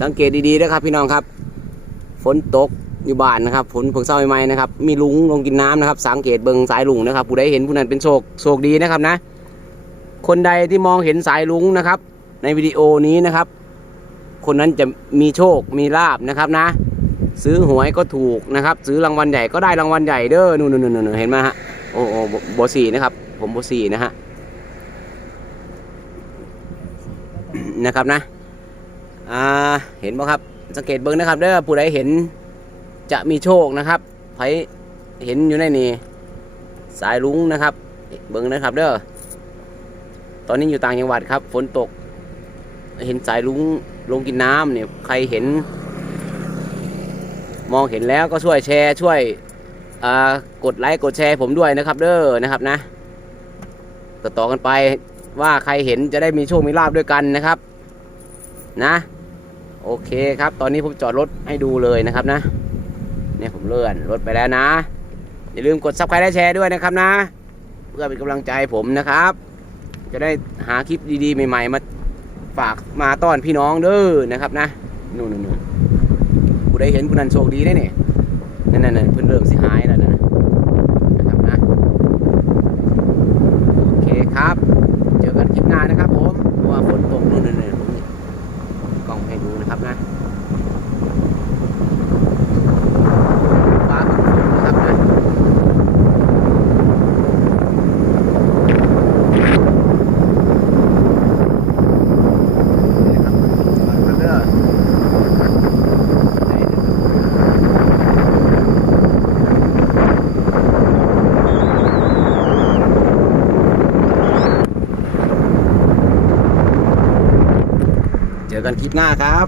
สังเกตดีๆนะครับพี่น้องครับ ฝนตกอยู่บ้านนะครับ ฝนเพิ่งเศร้าใหม่ๆนะครับ มีลุงลงกินน้ำนะครับ สังเกตเบิงสายลุงนะครับ ผู้ใดเห็นผู้นั้นเป็นโชคโชคดีนะครับนะ คนใดที่มองเห็นสายลุงนะครับ ในวิดีโอนี้นะครับ คนนั้นจะมีโชคมีลาบนะครับนะ ซื้อหวยก็ถูกนะครับ ซื้อรางวัลใหญ่ก็ได้รางวัลใหญ่เด้อนู่นนู่นนู่นเห็นไหมฮะโอ้โอ้โบสี่นะครับ ผมโบสี่นะฮะนะครับนะ อ่าเห็นบ่ครับ สังเกตเบิ้งนะครับเด้อผู้ใดเห็นจะมีโชคนะครับใครเห็นอยู่ในนี่สายลุงนะครับ เบิ้งนะครับเด้อตอนนี้อยู่ต่างจังหวัดครับ ฝนตก เห็นสายลุงลงกินน้ำเนี่ยใครเห็น มองเห็นแล้วก็ช่วยแชร์ช่วยกดไลค์กดแชร์ผมด้วยนะครับ เด้อนะครับนะต่อกันไปว่าใครเห็นจะได้มีโชคมีลาบด้วยกันนะครับ นะ โอเคครับ ตอนนี้ผมจอดรถให้ดูเลยนะครับนะ เนี่ยผมเลื่อนรถไปแล้วนะ อย่าลืมกดซับสไครต์และแชร์ด้วยนะครับนะ เพื่อเป็นกำลังใจผมนะครับ จะได้หาคลิปดีๆ ใหม่ ๆ มาฝากมาต้อนพี่น้องเด้อนะครับนะนู่นๆๆผู้ใดเห็นผู้นั้นโชคดีได้เนี่ยนั่นๆๆเพิ่นเริ่มสิหายแล้วนะนะครับนะโอเคครับ เจอกันคลิปหน้านะครับผมว่าฝนตกนู่นๆๆผมกล้องให้ดู นะครับนะฟ้าฝนนะครับนะนี่นะครับมาครับเด้อไหนนะครับ เจอกันคลิปหน้าครับ